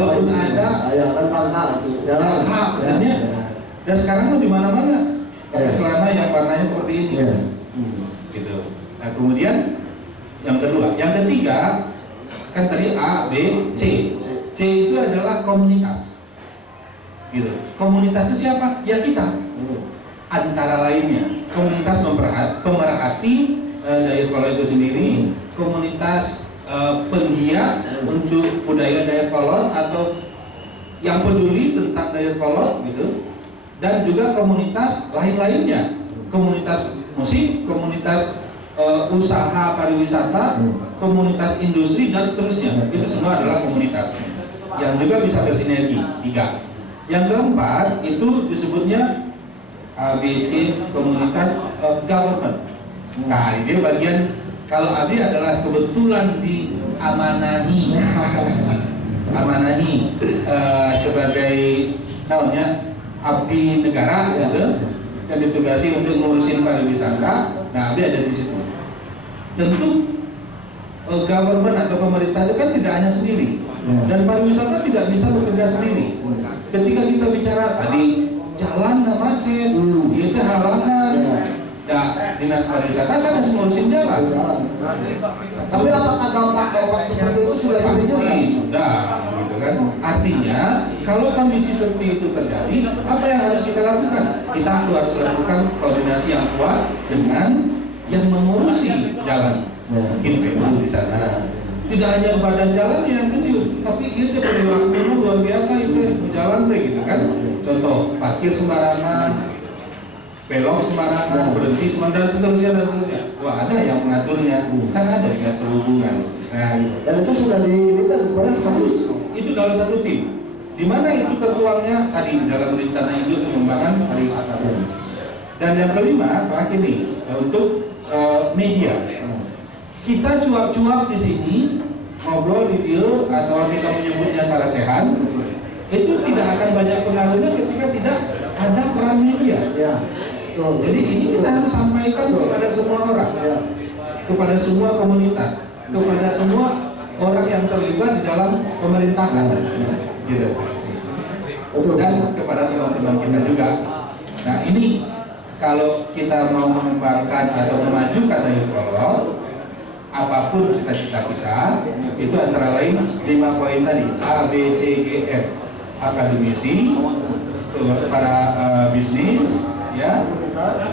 kalaupun ada kan pangkat jalan dan sekarang tuh di mana-mana pakai celana yang warnanya seperti ini. Gitu. Nah, kemudian yang kedua, yang ketiga kan tadi A, B, C. C itu adalah komunitas. Gitu. Komunitas itu siapa? Ya kita. Antara lainnya, komunitas pemerhati Dayakolot itu sendiri, komunitas penggiat untuk budaya Dayakolot atau yang peduli tentang Dayakolot gitu, dan juga komunitas lain-lainnya, komunitas musik, komunitas usaha pariwisata, komunitas industri dan seterusnya. Itu semua adalah komunitas yang juga bisa bersinergi. 3. Yang keempat itu disebutnya ABC, komunitas government. Nah, ini bagian kalau AD adalah kebetulan diamanahi sebagai namanya abdi negara gitu, dan ditugasi untuk ngurusin pariwisata. Nah, AD ada di situ. Tentu government atau pemerintah itu kan tidak hanya sendiri, dan pariwisata tidak bisa bekerja sendiri. Ketika kita bicara tadi jalan nggak macet, itu halangan. Nah, dinas pariwisata saya harus ngurusin jalan. Tapi apakah dampak seperti itu sudah pasti sudah, gitu kan? Artinya kalau kondisi seperti itu terjadi, apa yang harus kita lakukan? Kita harus lakukan koordinasi yang kuat dengan yang mengurusi jalan. Mungkin PU di sana. Tidak hanya badan jalan yang kecil, tapi itu perilakunya luar biasa itu jalan gitu kan. Contoh parkir sembarangan, belok sembarangan, berhenti sembarangan dan seterusnya. Wah, ada yang mengaturnya, kan ada dinas perhubungan. Nah, dan itu sudah dilihat banyak kasus. Itu dalam satu tim. Di mana itu tertuangnya tadi dalam rencana induk pengembangan pariwisata. Dan yang kelima terakhir nih untuk media. Kita cuap-cuap di sini ngobrol di video atau kita menyebutnya sarasehan, itu tidak akan banyak pengaruhnya ketika tidak ada peran media. Jadi ini kita harus sampaikan kepada semua orang, kepada semua komunitas, kepada semua orang yang terlibat di dalam pemerintahan, gitu. Dan kepada teman-teman kita juga. Nah, ini kalau kita mau mengembangkan atau memajukan Dayakolot, apapun cita-cita kita, itu antara lain 5 poin tadi, A, B, C, G, F. Akademisi, para bisnis, ya,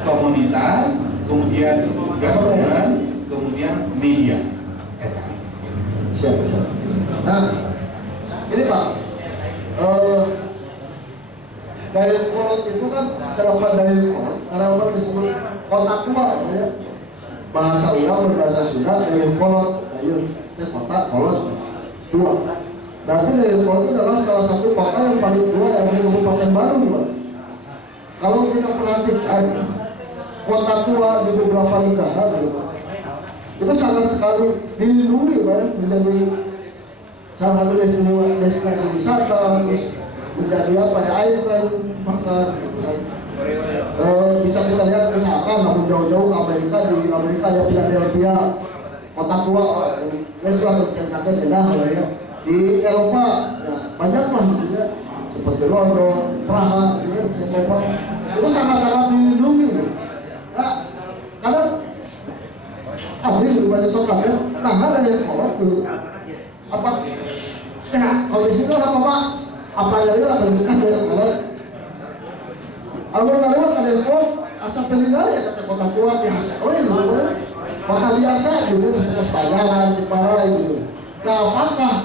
komunitas, kemudian government, kemudian media. Siap. Nah, ini Pak, Dayakolot itu kan terdapat Dayakolot, karena orang disebut kota tua, ya. Bahasa Urang berbahasa Sunda, Dayakolot, kota kolot tua. Berarti Dayakolot itu adalah salah satu kota yang paling tua yang di Kabupaten Baru, Pak. Kalau kita perhatikan kota tua di beberapa negara, itu sangat sekali dilindungi, Pak, menjadi salah satu destinasi wisata, menjadi apa ya, ikon, bahkan bisa kita lihat misalkan namun jauh-jauh ke Amerika, di Amerika ya Philadelphia, kota tua, Westlah diceritakan jenah ya. Di Eropa ya, banyaklah juga seperti London, Praha, Eropa itu sangat-sangat dilindungi. Nah, kadang abis banyak sokat ya, nah ada yang kolot tuh apa sehat kondisi itu apa Pak? Apa yang apa yang ada kolot? Alur-alur ada kolot asal peninggal ya kata kota tua biasa, kota biasa gitu seperti Pajajaran, Jepara gitu. Nah, apakah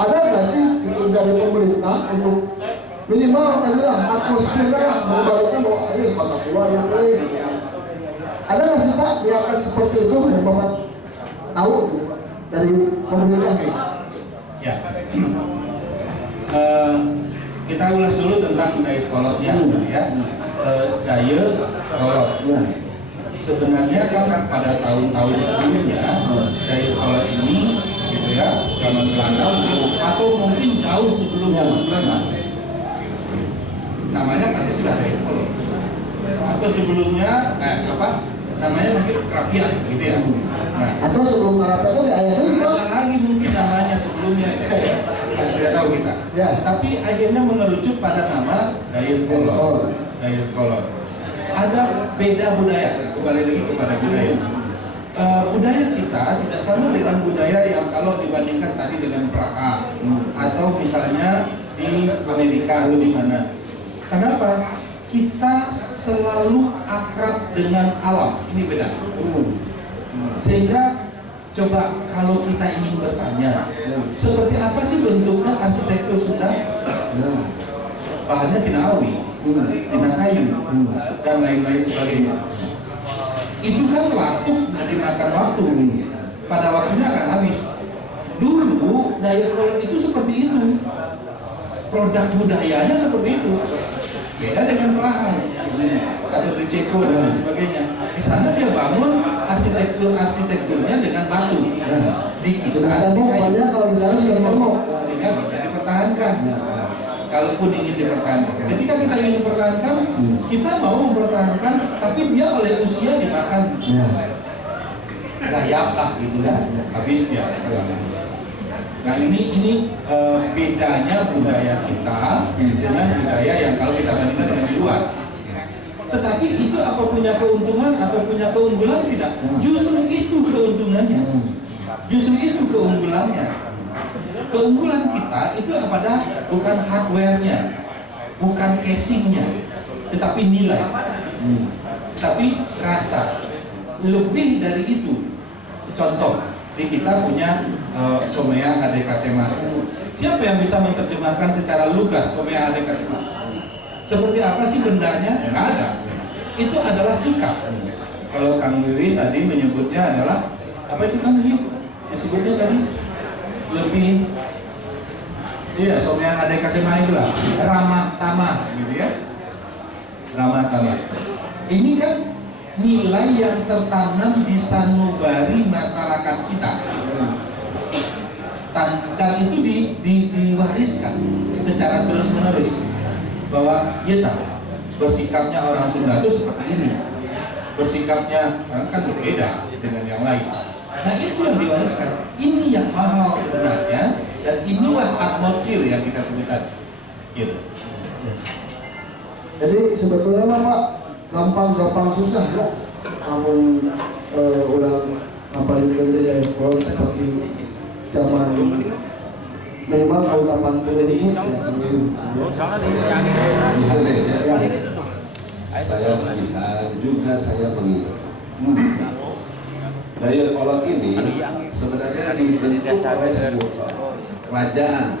ada nggak sih itu dari pemerintah untuk minimal adalah atmosfernya membalikkan bahwa ini kota tua yang lain? Ada nggak sih Pak yang akan seperti itu yang Bapak tahu dari pemerintah? Ya, kita ulas dulu tentang Dayakolotnya, ya. Dayakolot. Sebenarnya kan pada tahun-tahun sebelumnya Dayakolot ini, gitu ya, zaman Belanda atau mungkin jauh sebelum zaman Belanda, namanya pasti sudah Dayakolot. Atau sebelumnya, namanya mungkin Kerapian, gitu ya. Nah, atau sebelum Kerapian itu ada lagi mungkin namanya sebelumnya. Tidak tahu kita. Ya. Tapi akhirnya mengerucut pada nama diet kolot. Diet kolot. Ada beda budaya. Kembali lagi kepada budaya. Budaya kita tidak sama dengan budaya yang kalau dibandingkan tadi dengan Praha atau misalnya di Amerika atau di mana. Kenapa? Kita selalu akrab dengan alam. Ini beda. Sehingga coba kalau kita ingin bertanya, seperti apa sih bentuknya arsitektur Sunda? Bahannya tinawi, tina kayu, dan lain-lain sebagainya. Itu kan laku dimakan waktu. Pada waktunya akan habis. Dulu daya kolot itu seperti itu. Produk budayanya seperti itu. Beda dengan Praha atau di Ceko dan sebagainya. Di sana dia bangun arsitekturnya dengan batu. Di kita banyak kalau di sana sudah ngomong. sehingga bisa dipertahankan. Kalaupun ingin dipertahankan. Ketika kita ingin mempertahankan, kita mau mempertahankan, tapi dia oleh usia dimakan. Layap lah gitu ya. Habis dia. Nah ini bedanya budaya kita dengan budaya yang kalau kita bandingkan dengan di luar. Tetapi itu apa punya keuntungan atau punya keunggulan tidak? Justru itu keuntungannya. Justru itu keunggulannya. Keunggulan kita itu pada bukan hardware-nya, bukan casing-nya, tetapi nilai, tapi rasa. Lebih dari itu. Contoh, di kita punya Somea Adekasema. Siapa yang bisa menerjemahkan secara lugas Somea Adekasema? Seperti apa sih bendanya? Nggak ada. Itu adalah sikap. Kalau Kang Wiwi tadi menyebutnya adalah apa itu Kang Wiwi? Disebutnya tadi lebih, iya Somea Adekasema itulah ramah tamah, gitu ya. Ramah tamah. Ini kan nilai yang tertanam di sanubari masyarakat kita. Dan itu diwariskan secara terus-menerus bahwa kita bersikapnya orang Sunda itu seperti ini, bersikapnya kan berbeda dengan yang lain. Nah itu yang diwariskan. Ini yang mahal sebenarnya, dan inilah atmosfer yang kita sebutkan. Gitu. Jadi sebetulnya Pak gampang susah ya. Namun orang apa yang dari ekspor seperti zaman memang kalau 80 ini ya. Saya melihat juga saya mengingat daya kolot ini sebenarnya dibentuk oleh sebuah kerajaan.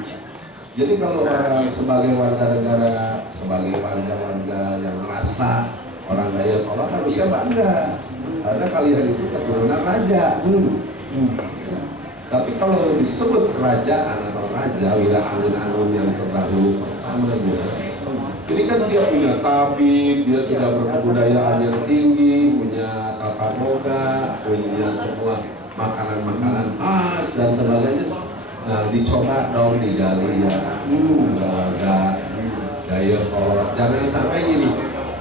Jadi kalau orang sebagai warga negara, sebagai warga yang merasa orang daya kolot harusnya bangga karena kalian itu keturunan raja. Tapi kalau disebut kerajaan atau raja, wilayah angun-angun yang terdahulu pertamanya, ini kan dia punya tabib, dia sudah berkebudayaan yang tinggi, punya tata boga, punya semua makanan-makanan khas dan sebagainya. Nah, dicoba dong digali ya, daya kolot. Jangan sampai gini,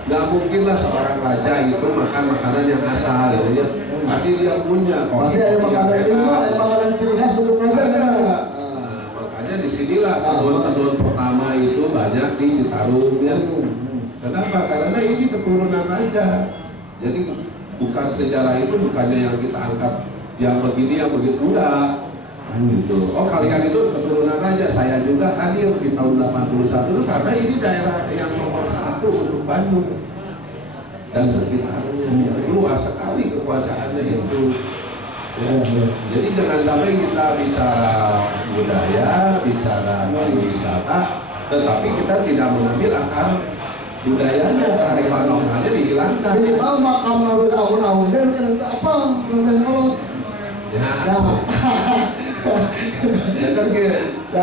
nggak mungkin lah seorang raja itu makan makanan yang asal, gitu ya. Pasti dia punya. Pasti ada makanan ciri khas untuk raja. Makanya disinilah tenun-tenun pertama itu banyak di Citarum ya. Kenapa? Karena ini keturunan raja. Jadi bukan sejarah itu bukannya yang kita angkat yang begini yang begitu, enggak. Gitu. Oh kalian itu keturunan raja, saya juga hadir di tahun 81 itu karena ini daerah yang nomor 1 untuk Bandung dan sekitarnya. Luas sekali kekuasaannya itu. Ya. Jadi jangan sampai kita bicara budaya, bicara pariwisata, tetapi kita tidak mengambil akar budayanya, kearifan lokalnya dihilangkan. Jadi kalau makam lalu tahun-tahun dan apa kalau ya kan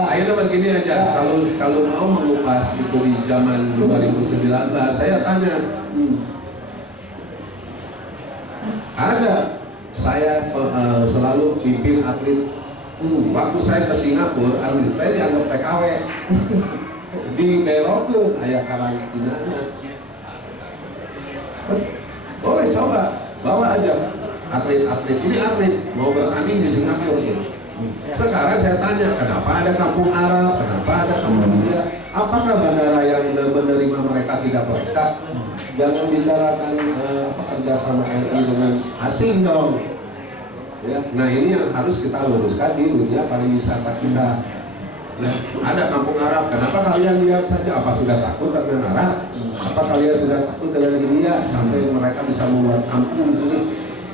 akhirnya begini aja, kalau mau mengupas itu di zaman 2019, saya tanya, ada saya selalu pimpin atlet. Waktu saya ke Singapura, atlet saya dianggap TKW. Di Merauke ayah karantinanya. Boleh coba, bawa aja atlet-atlet. Ini atlet mau bertanding di Singapura. Sekarang saya tanya, kenapa ada kampung Arab, kenapa ada kampung India? Apakah bandara yang menerima mereka tidak periksa? Jangan bicarakan kerjasama RI dengan asing dong. Ya, nah ini yang harus kita luruskan di dunia pariwisata kita. Nah, ada kampung Arab, kenapa kalian lihat saja? Apa sudah takut dengan Arab? Apa kalian sudah takut dengan India sampai mereka bisa membuat kampung di sini?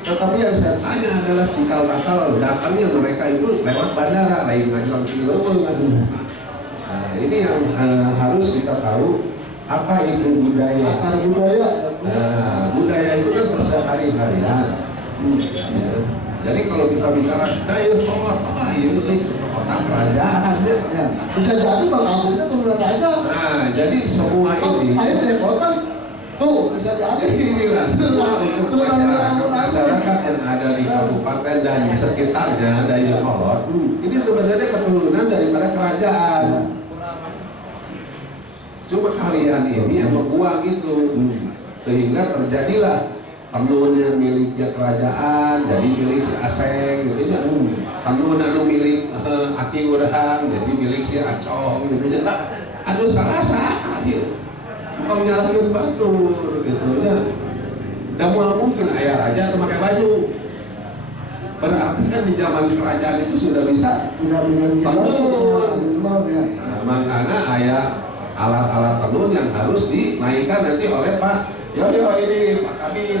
Tetapi yang saya tanya adalah cikal bakal datangnya mereka itu lewat bandara, lain ngajuan kilo. Nah, ini yang harus kita tahu, apa itu budaya. Akar budaya. Nah, budaya itu kan kesehari-harian. Ya. Jadi kalau kita bicara daya sholat, ini kota kerajaan ya. Ya, bisa jadi bang kampungnya turunan raja. Nah, jadi semua ini. Ayo deh kota. Tuh bisa jadi. Inilah semua untuk masyarakat yang ada di kabupaten dan di sekitarnya Dayakolot. Ini sebenarnya keturunan daripada kerajaan. Cuma kalian ini yang membuang itu, sehingga terjadilah tenun yang miliknya kerajaan jadi milik si aseng gitu ya. Tenun anu milik aki urang jadi milik si acong gitu ya. Aduh salah gitu. Kau nyalakin batur gitu ya. Dan mungkin ayah raja atau pakai baju. Berarti kan di zaman kerajaan itu sudah bisa tenun. Nah, makanya ayah alat-alat tenun yang harus dinaikkan nanti oleh Pak Yo ini Pak Kabir,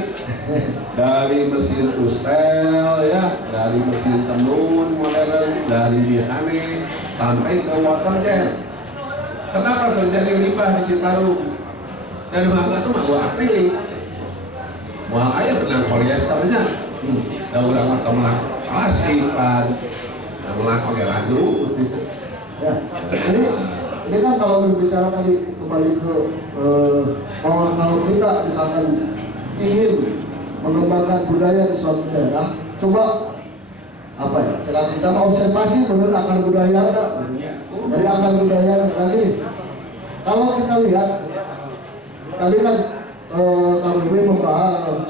dari mesin tustel ya, dari mesin tenun modern, dari bihane sampai ke water jet. Kenapa terjadi limbah di Citarum? Dari mana tuh mau akrilik, mau ayah benang polyesternya, dan udah melak plastik pan, melak pakai radu. Ya, ini kan kalau berbicara tadi kembali ke bahwa kalau kita misalkan ingin mengembangkan budaya di suatu daerah, coba apa ya? Sekarang kita mau observasi benar akar budaya ada. Dari akar budaya tadi, kalau kita lihat tadi kan KBB membahas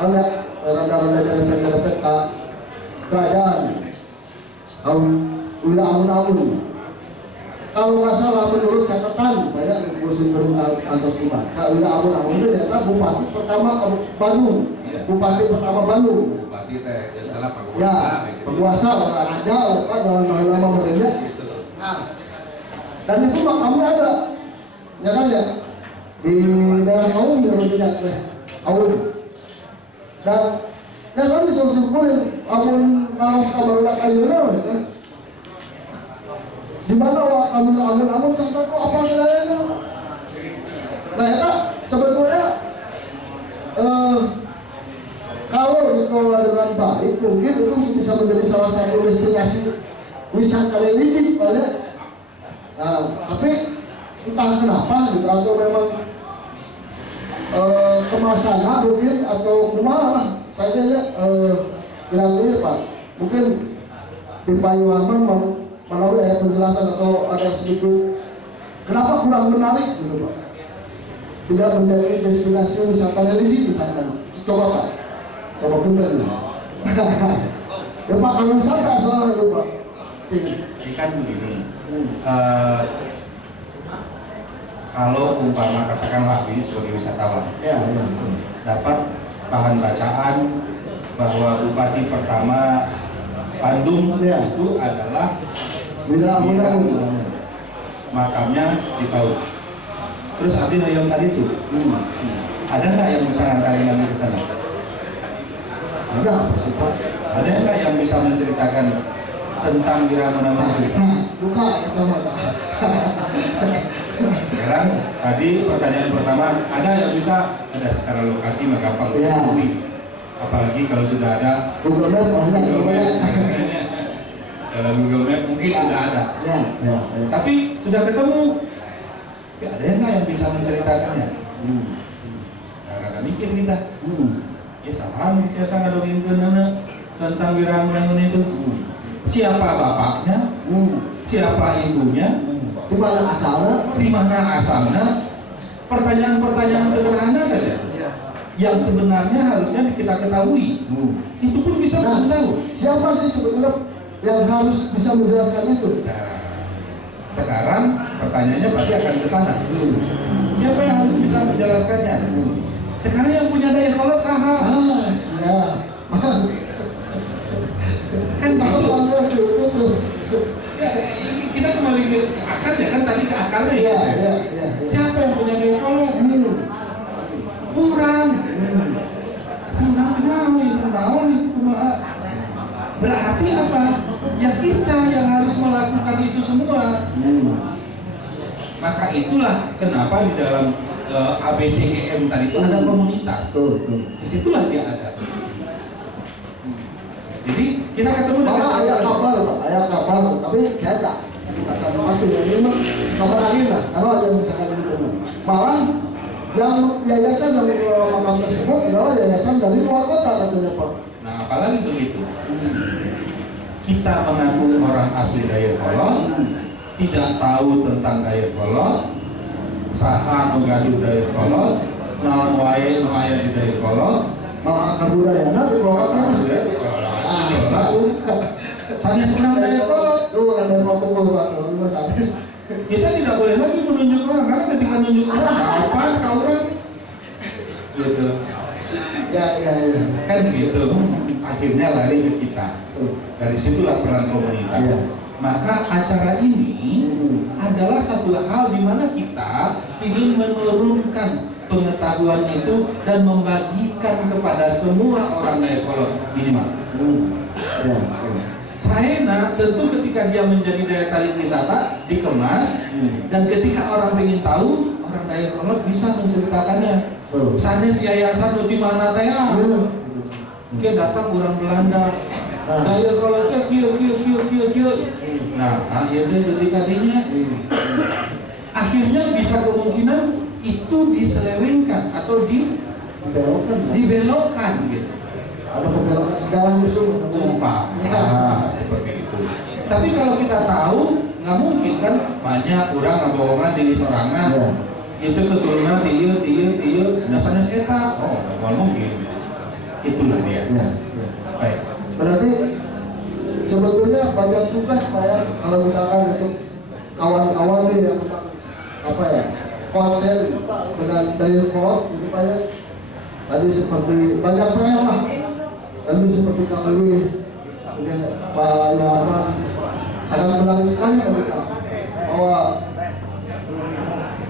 ada rada-rada nyerempet-nyerempet ke kerajaan, udah amun-amun. Kalau nggak salah menurut catatan banyak musim kantor dibaca, udah amun-amun itu ternyata bupati pertama Bandung, bupati pertama Bandung. Bupati teh yang salah penguasa. Ya, penguasa raja, apa jangan lama mereka. Nah, dan itu makamnya ada, ya kan ya di daerah Kaum yang tidak Kaum. Dan ya kan disuruh-suruhin amun kaos kabarudak kayuna, ya kan. Di mana amun contoh apa saudara? Nah ya sebetulnya kalau dikelola dengan baik mungkin itu bisa menjadi salah satu destinasi wisata religi banyak. Nah tapi entah kenapa gitu atau memang kemasannya mungkin atau kemana saya bilang Pak mungkin di Payuaman melalui penjelasan atau ada sedikit kenapa kurang menarik gitu Pak, tidak menjadi destinasi wisata religi misalkan. Coba Pak, coba punten ya Pak kalau wisata soal itu Pak ini kan begini, kalau umpama katakanlah ini sebagai wisatawan ya. dapat bahan bacaan bahwa bupati pertama Bandung itu adalah makamnya di Paut. Terus abdi hayang tadi itu, ada nggak yang bisa ngantarin kami ke sana? Ada apa sih Pak? Ada nggak yang bisa menceritakan tentang Wiramenama itu? Buka itu Sekarang tadi pertanyaan pertama, ada yang bisa? Ada secara lokasi maka gampang dihubungi. Apalagi kalau sudah ada Google Map banyak. Dalam Google Map mungkin sudah ada. Ya. Tapi sudah ketemu. Ya, ada yang bisa menceritakannya? Agak mikir kita. Ya sama, saya sangat dongeng tentang Wiramenama itu. Siapa bapaknya? Siapa ibunya? Di mana asalnya? Di mana asalnya? Pertanyaan-pertanyaan sederhana saja. Yang sebenarnya harusnya kita ketahui. Itu pun kita belum tahu. Siapa sih sebetulnya yang harus bisa menjelaskan itu. Nah, sekarang pertanyaannya pasti akan ke sana. Siapa yang harus bisa menjelaskannya? Sekarang yang punya daya kolot saha. Ya. Kan Kalau gitu. Anda cukup. Ya, kita kembali ke akarnya kan tadi ke akarnya Ya, ya. ya, ya. Siapa yang punya daya kolot? Kurang. Berarti apa? Ya kita yang harus melakukan itu semua. Maka itulah kenapa di dalam ABCGM tadi itu ada komunitas. Disitulah dia ada. Jadi kita ketemu dengan ayah kabar, tapi kita pasti ini mah kabar angin lah. Kalau ada misalkan di malah yang yayasan dari makam tersebut adalah yayasan dari luar kota katanya Pak. Nah, apalagi begitu. Kita mengaku orang asli Dayakolot, tidak tahu tentang Dayakolot, saha nu gaduh Dayakolot, naon wae nu aya di Dayakolot, Malah akar budayana di luar kota. sanes urang Dayakolot. Tuh ada protokol Pak, lu sanes. Kita tidak boleh lagi menunjuk orang karena ketika menunjuk orang apa kau orang gitu. Ya. Kan gitu. Akhirnya lari ke kita. Dari situlah peran komunitas. Ya. Maka acara ini adalah satu hal di mana kita ingin menurunkan pengetahuan itu dan membagikan kepada semua orang Dayakolot minimal. Ya. Saena tentu ketika dia menjadi daya tarik wisata dikemas dan ketika orang ingin tahu orang Dayakolot bisa menceritakannya. Sanes yayasan nu di mana teh? Dia datang orang Belanda. Dayakolot teh kieu. Nah, akhirnya jadi katinya. Akhirnya bisa kemungkinan itu diselewengkan atau dibelokkan gitu. Ada pembelokan segala musuh. Umpama seperti itu. Tapi kalau kita tahu nggak mungkin kan banyak orang ngabohongan di sorangan. Ya. Itu keturunan dia dasarnya eta. Oh, nggak mungkin. Itulah dia. Ya. Baik. Berarti sebetulnya banyak tugas Pak ya, kalau misalkan untuk kawan-kawan nih yang apa ya konsen dengan Dayakolot gitu Pak ya. Tadi seperti banyak PR lah. Tadi seperti kami Pak Yaman sangat menarik sekali ketika bahwa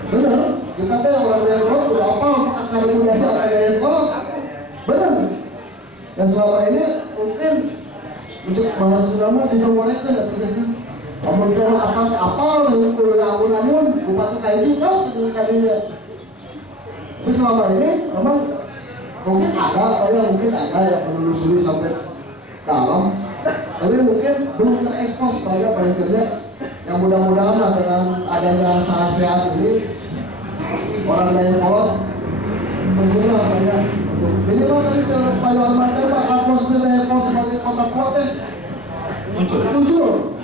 benar kita teh orang Dayakolot udah apa akar budaya Dayakolot benar. Dan selama ini mungkin untuk bahasa Sunda tidak boleh kan namun kalau apa namun bupati kayak gitu segini kalinya. Tapi selama ini memang mungkin ada yang menelusuri sampai dalam, tapi mungkin belum terekspos banyak kerja yang mudah-mudahan dengan adanya sehat ini orang Dayakolot berguna banyak. Ini kan tadi supaya mereka atmosfer Dayakolot sebagai kota kuat muncul.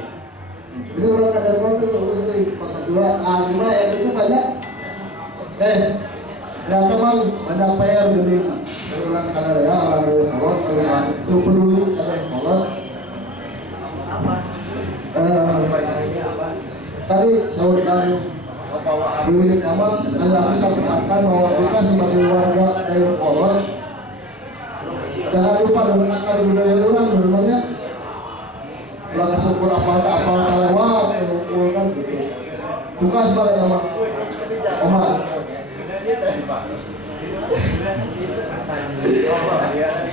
Ini orang Dayakolot itu kota dua, lima yang itu banyak. Ternyata bang banyak PR jadi orang sadar ya orang Dayakolot terus peduli Dayakolot. Tadi saudara Wiwit Amal sekali lagi sampaikan bahwa kita sebagai warga Dayakolot jangan lupa dengan akar budaya orang sebenarnya. Belakang syukur apa salewat kan gitu. Bukan sebagai nama Omar.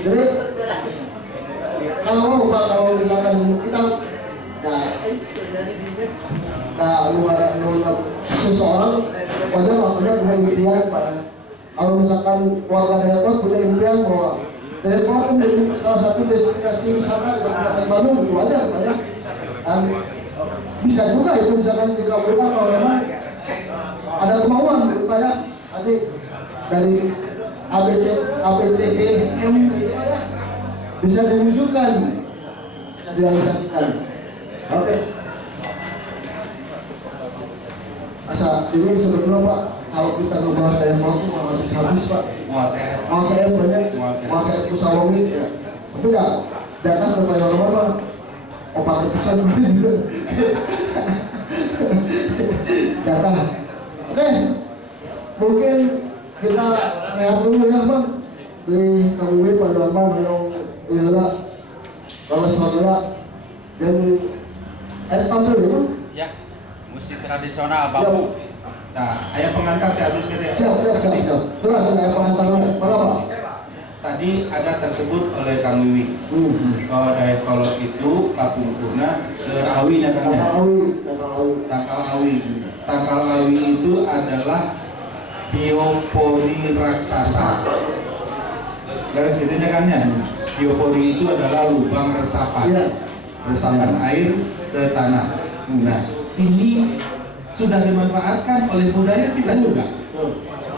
Jadi kalau misalkan kita luar seseorang wajar waktunya punya impian Pak ya. Kalau misalkan warga Dayakolot punya impian bahwa Dayakolot menjadi salah satu destinasi wisata di Kabupaten Bandung itu wajar Pak ya. Dan bisa juga itu misalkan dikabulkan kalau memang ada kemauan gitu Pak ya. Tadi dari ABCGM itu ya bisa diwujudkan, bisa direalisasikan. Oke. Asa ini sebetulnya Pak, kalau kita ngebahas Dayakolot itu malah habis Pak. Mau saya banyak, mau saya Kusawangi ya. Tapi dah datang ke Pak Pak. opat pesan jatah. Oke, mungkin kita lihat dulu ya bang di kami pada bang yang iyalah kalau saudara dan tampil ya bang. Ya, musik tradisional bambu. Nah, ayah pengantar ya harus kita. Siap. Terus saya pengantarnya berapa? Tadi ada tersebut oleh Kang Wiwi. Kalau Dayakolot itu kapungkurna serawi namanya. Takal awi. Takal awi itu adalah biopori raksasa. Garis intinya kan ya. Biopori itu adalah lubang resapan. Resapan air ke tanah. Nah, ini sudah dimanfaatkan oleh budaya kita juga.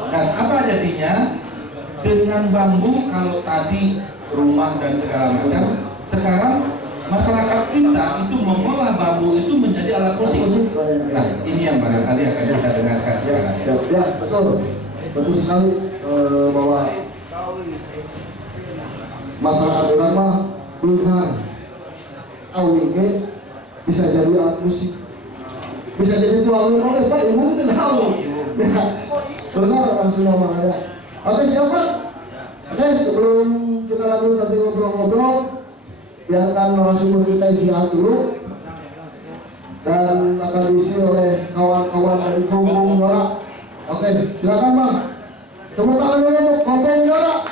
Dan apa jadinya? Dengan bambu, kalau tadi rumah dan segala macam, sekarang masyarakat kita itu mengolah bambu itu menjadi alat musik. Nah, ini yang barangkali akan kita dengarkan sekarang. Ya, betul sekali bahwa masyarakat orang mah benar awige bisa jadi alat musik, bisa jadi tuang oleh Pak Ibu dan Hawi. Ya, benar orang Sunda Malaya. Oke, siapa? Oke, sebelum kita lanjut nanti ngobrol-ngobrol, biarkan narasumber kita istirahat dulu dan akan diisi oleh kawan-kawan dari Kampung Yora. Oke, silakan bang. Tepuk tangan dulu untuk Kampung Yora.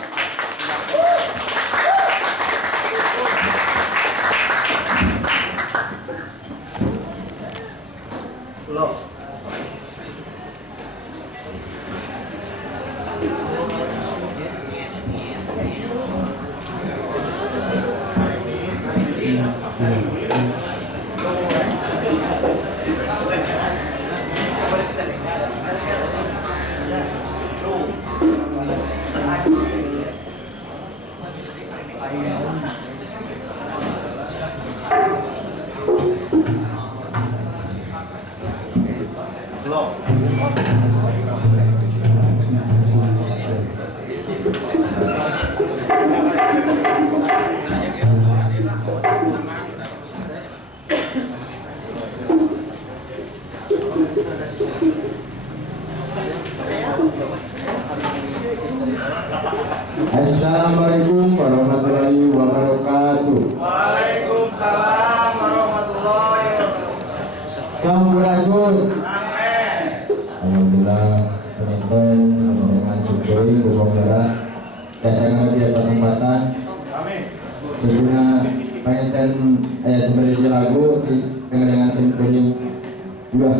Assalamualaikum warahmatullahi wabarakatuh. Waalaikumsalam warahmatullahi wabarakatuh. Sampurasun. Amin. Alhamdulillah penonton dengan syukuri Kampung Yora jasa kami di tempatan. Amin. Tentunya pengen sebenarnya lagu dengan tim kuning juga.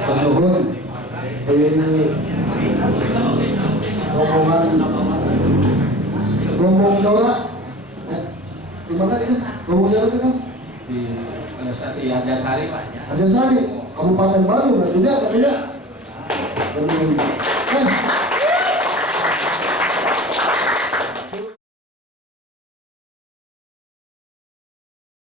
Penuhun ini rombongan Dora. Di mana itu? Rombongan Dora itu kan? Di Anjasari Pak. Anjasari, Kabupaten Bandung, tidak?